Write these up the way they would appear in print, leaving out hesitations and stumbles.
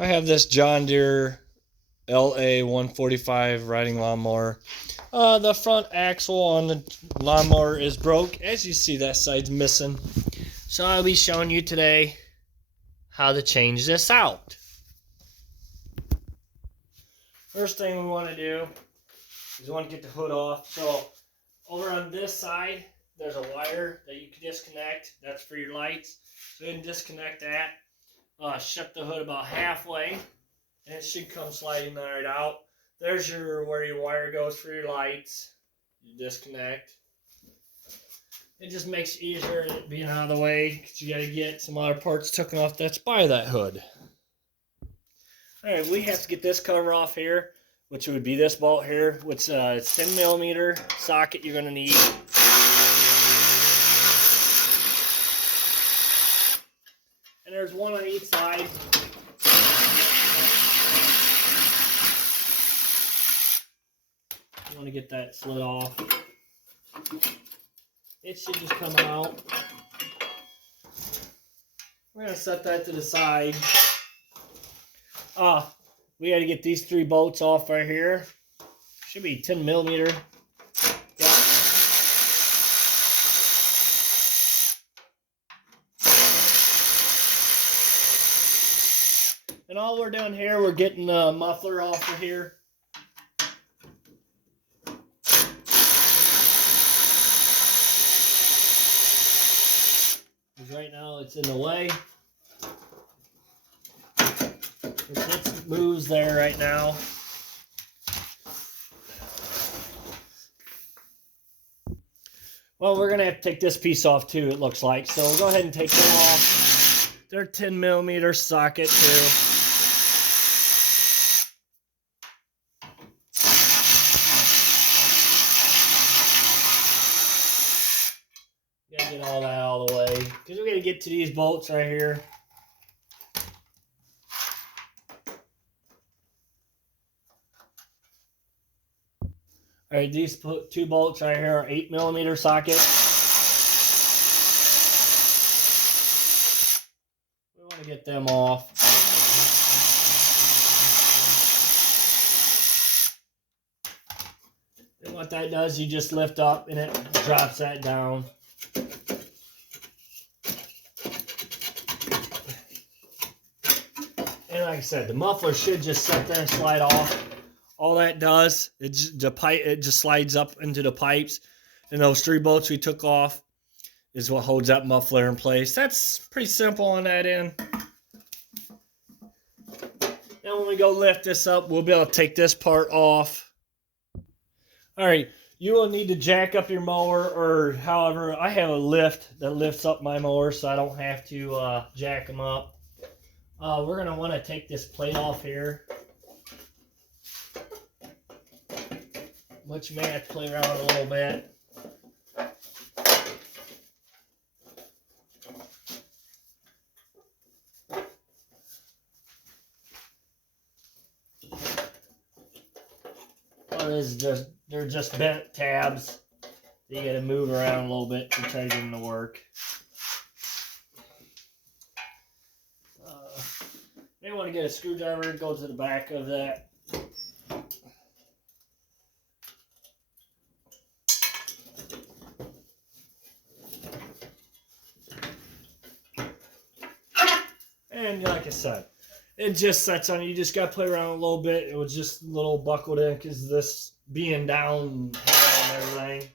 I have this John Deere la145 riding lawnmower. The front axle on the lawnmower is broke. As you see, that side's missing. So I'll be showing you today how to change this out. First thing we want to do is we want to get the hood off. So over on this side, there's a wire that you can disconnect. That's for your lights. So you can disconnect that. Shut the hood about halfway, and it should come sliding right out. There's where your wire goes for your lights. You disconnect. It just makes it easier being out of the way because you got to get some other parts taken off that's by that hood. All right, we have to get this cover off here, which would be this bolt here, which it's 10mm socket you're going to need. And there's one on each side. You want to get that slid off. It should just come out. We're going to set that to the side. We got to get these 3 bolts off right here. Should be 10mm. Yeah. And all we're doing here, we're getting the muffler off of here. Because right now it's in the way. It moves there right now. Well, we're going to have to take this piece off too, it looks like. So we'll go ahead and take them off. They're 10mm socket too. Gotta get all that out of the way. Because we gotta get to these bolts right here. Alright, these 2 bolts right here are 8mm socket. We want to get them off. And what that does, you just lift up and it drops that down. And like I said, the muffler should just sit there and slide off. All that does, it just slides up into the pipes. And those 3 bolts we took off is what holds that muffler in place. That's pretty simple on that end. Now when we go lift this up, we'll be able to take this part off. Alright, you will need to jack up your mower, or however, I have a lift that lifts up my mower so I don't have to jack them up. We're going to want to take this plate off here, which you may have to play around a little bit. They're just bent tabs. You got to move around a little bit to try to get them to work. You want to get a screwdriver, go to the back of that. And like I said, it just sets on. You just got to play around a little bit. It was just a little buckled in because this being down and everything.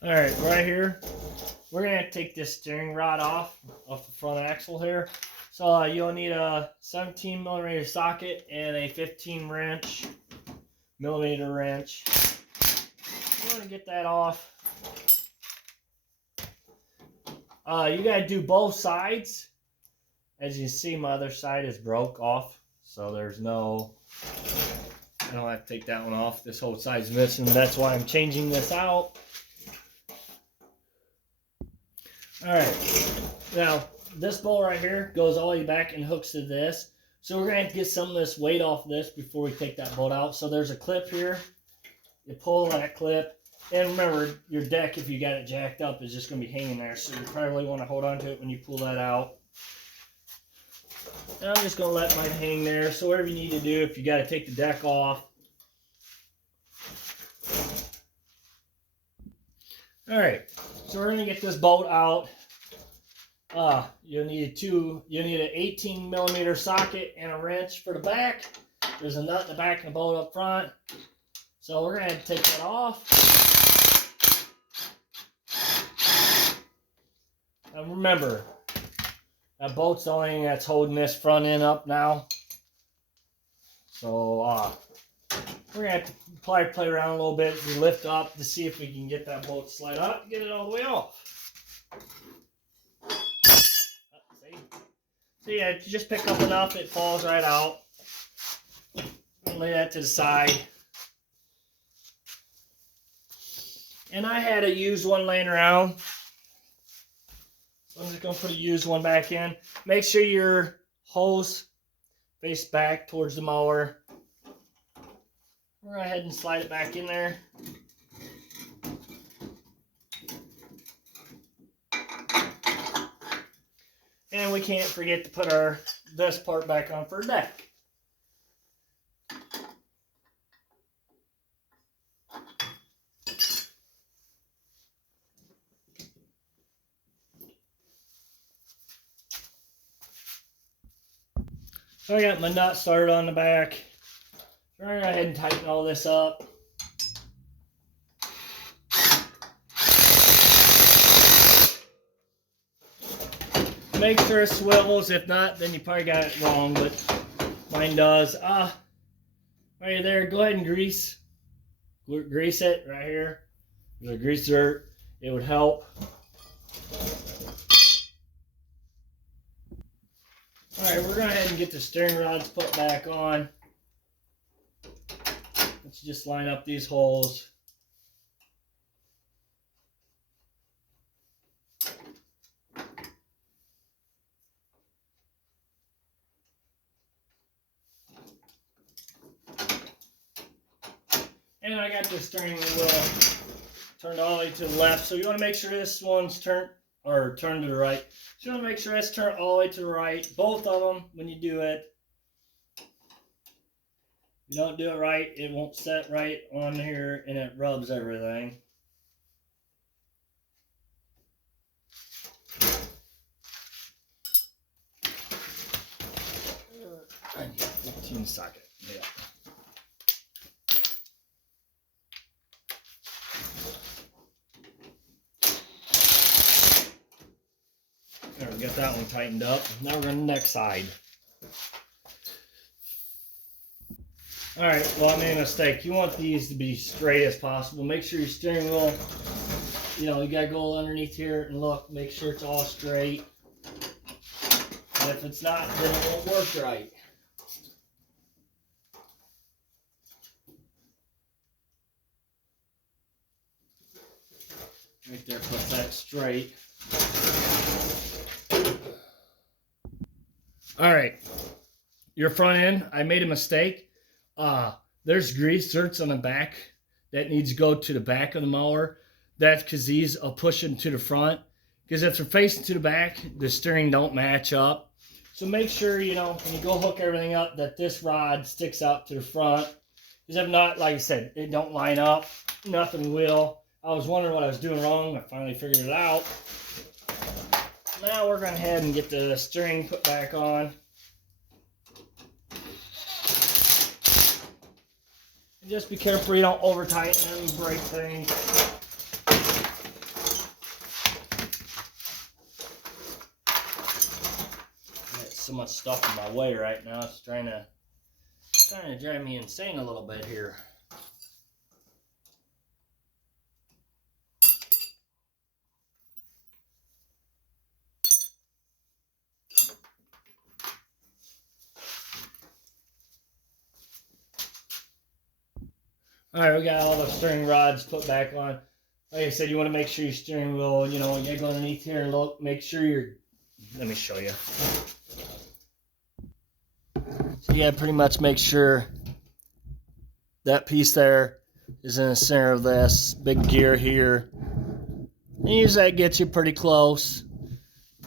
Alright, right here, we're going to take this steering rod off the front axle here. So you'll need a 17mm socket and a 15mm wrench. You want to get that off. You got to do both sides. As you see, my other side is broke off. So there's no... I don't have to take that one off. This whole side's missing. That's why I'm changing this out. Alright, now this bolt right here goes all the way back and hooks to this. So we're going to have to get some of this weight off this before we take that bolt out. So there's a clip here. You pull that clip, And remember, your deck, if you got it jacked up, is just going to be hanging there. So you probably want to hold on to it when you pull that out. And I'm just going to let mine hang there. So whatever you need to do, if you got to take the deck off. Alright, so we're going to get this bolt out. You'll need an 18 millimeter socket and a wrench for the back. There's a nut in the back and a bolt up front. So we're going to take that off. And remember, that bolt's the only thing that's holding this front end up now. So we're going to have to probably play around a little bit as we lift up to see if we can get that bolt to slide up and get it all the way off. So yeah, if you just pick up enough, it falls right out. Lay that to the side. And I had a used one laying around. So I'm just going to put a used one back in. Make sure your hose face back towards the mower. We'll go ahead and slide it back in there. And we can't forget to put this part back on for a deck. So I got my nut started on the back. We're going to go ahead and tighten all this up. Make sure it swivels. If not, then you probably got it wrong, but mine does. Right there, go ahead and grease it right here. There's a greaser. It would help. Alright, we're going to go ahead and get the steering rods put back on. Let's just line up these holes. And I got the steering wheel turned all the way to the left. So you want to make sure this one's turned to the right. So you want to make sure it's turned all the way to the right. Both of them when you do it. If you don't do it right, it won't set right on here and it rubs everything. I need a 15 socket. Yeah. There, we got that one tightened up. Now we're on the next side. Alright, well I made a mistake. You want these to be straight as possible. Make sure your steering wheel, you gotta go underneath here and look, make sure it's all straight. And if it's not, then it won't work right. Right there, put that straight. Alright, your front end, I made a mistake. There's grease zerks on the back that needs to go to the back of the mower. That's because these are pushing to the front. Because if they're facing to the back, the steering don't match up. So make sure, when you go hook everything up, that this rod sticks out to the front. Because if not, like I said, it don't line up. Nothing will. I was wondering what I was doing wrong. I finally figured it out. Now we're going to head and get the steering put back on. And just be careful you don't over tighten and break things. Got so much stuff in my way right now. It's trying to drive me insane a little bit here. Alright, we got all the steering rods put back on. Like I said, you want to make sure your steering wheel, you gotta go underneath here and look, make sure let me show you. So you gotta pretty much make sure that piece there is in the center of this big gear here. And usually that gets you pretty close.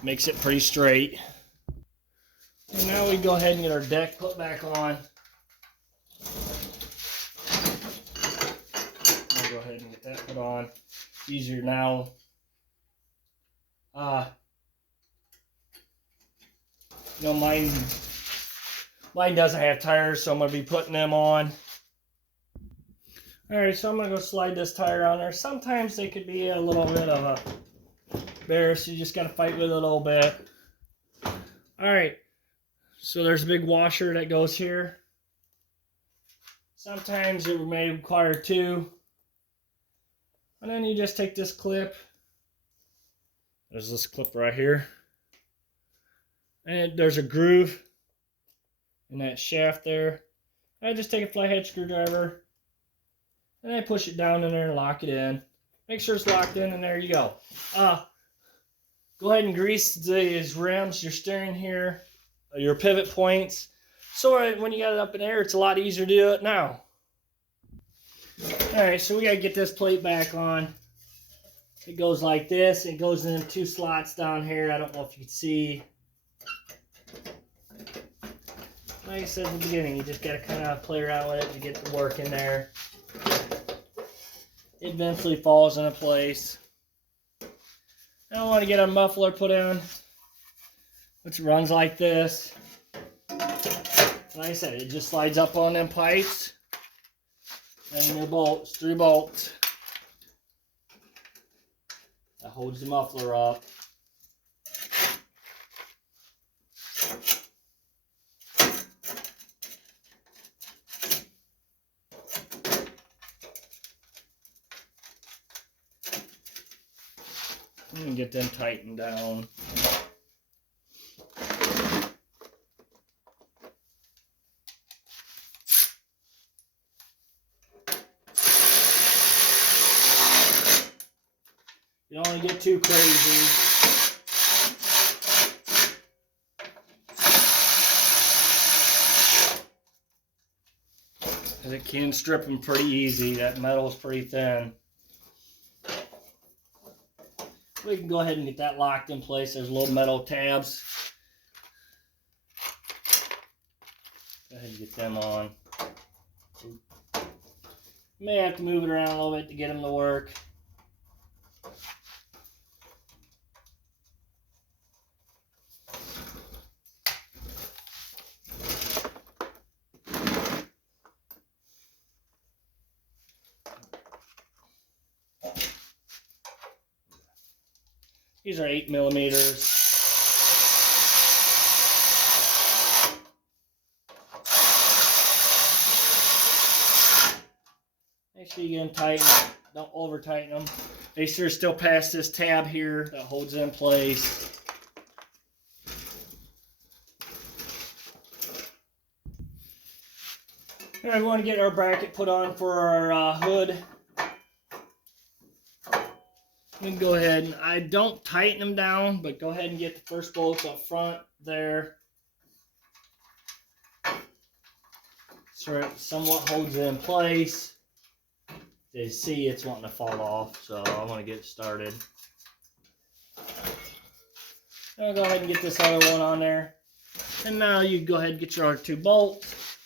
Makes it pretty straight. And now we go ahead and get our deck put back on. I'll go ahead and get that put on. It's easier now. You know, mine doesn't have tires, so I'm going to be putting them on. Alright, so I'm going to go slide this tire on there. Sometimes they could be a little bit of a bear, so you just got to fight with it a little bit. Alright, so there's a big washer that goes here. Sometimes it may require two. And then you just take this clip. There's this clip right here. And there's a groove in that shaft there. I just take a flathead screwdriver and I push it down in there and lock it in. Make sure it's locked in, and there you go. Go ahead and grease these rims, your steering here, your pivot points. So when you got it up in the air, it's a lot easier to do it now. Alright, so we got to get this plate back on. It goes like this. It goes in two slots down here. I don't know if you can see. Like I said at the beginning, you just got to kind of play around with it to get the work in there. It eventually falls into place. I don't want to get a muffler put in, which runs like this. Like I said, it just slides up on them pipes. And the bolts, 3 bolts. That holds the muffler up. And get them tightened down. You don't want to get too crazy. Because it can strip them pretty easy. That metal's pretty thin. We can go ahead and get that locked in place. There's little metal tabs. Go ahead and get them on. May have to move it around a little bit to get them to work. These are 8mm. Make sure you get them tightened. Don't over tighten them. Make sure it's still past this tab here that holds it in place. All right, we want to get our bracket put on for our hood. We can go ahead and I don't tighten them down, but go ahead and get the first bolts up front there. So it somewhat holds it in place. As you see, it's wanting to fall off, so I want to get it started. And I'll go ahead and get this other one on there. And now you go ahead and get your other 2 bolts.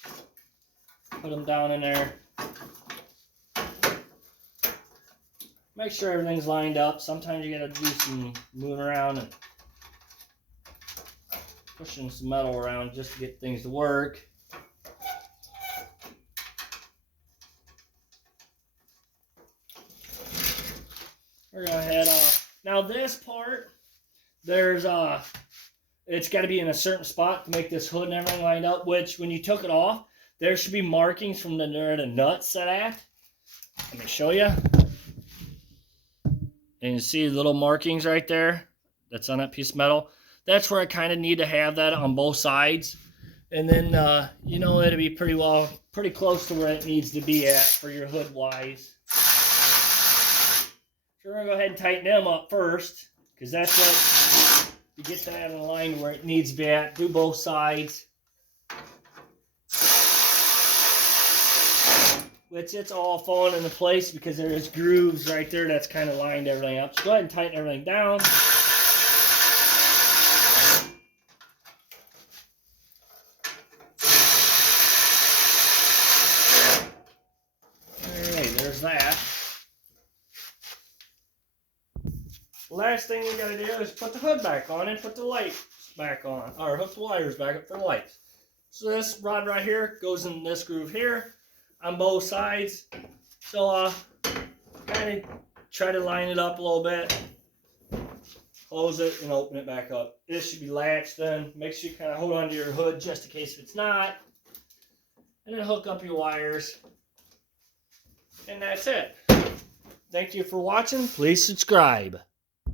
Put them down in there. Make sure everything's lined up. Sometimes you gotta do some moving around and pushing some metal around just to get things to work. We're gonna head off. Now this part, there's it's got to be in a certain spot to make this hood and everything lined up. Which when you took it off, there should be markings from where the nuts set at. Let me show you. And you see the little markings right there that's on that piece of metal. That's where I kind of need to have that on both sides. And then, you know, it'll be pretty close to where it needs to be at for your hood wise. So we're going to go ahead and tighten them up first, because that's what, you get that in line where it needs to be at. Do both sides. which it's all falling into place because there's grooves right there that's kind of lined everything up. So go ahead and tighten everything down. Alright, there's that. Last thing we gotta do is put the hood back on and put the lights back on, or hook the wires back up for the lights. So this rod right here goes in this groove here on both sides. So kind of try to line it up a little bit, close it, and open it back up. This should be latched then. Make sure you kind of hold on to your hood just in case if it's not. And then hook up your wires. And that's it. Thank you for watching. Please subscribe.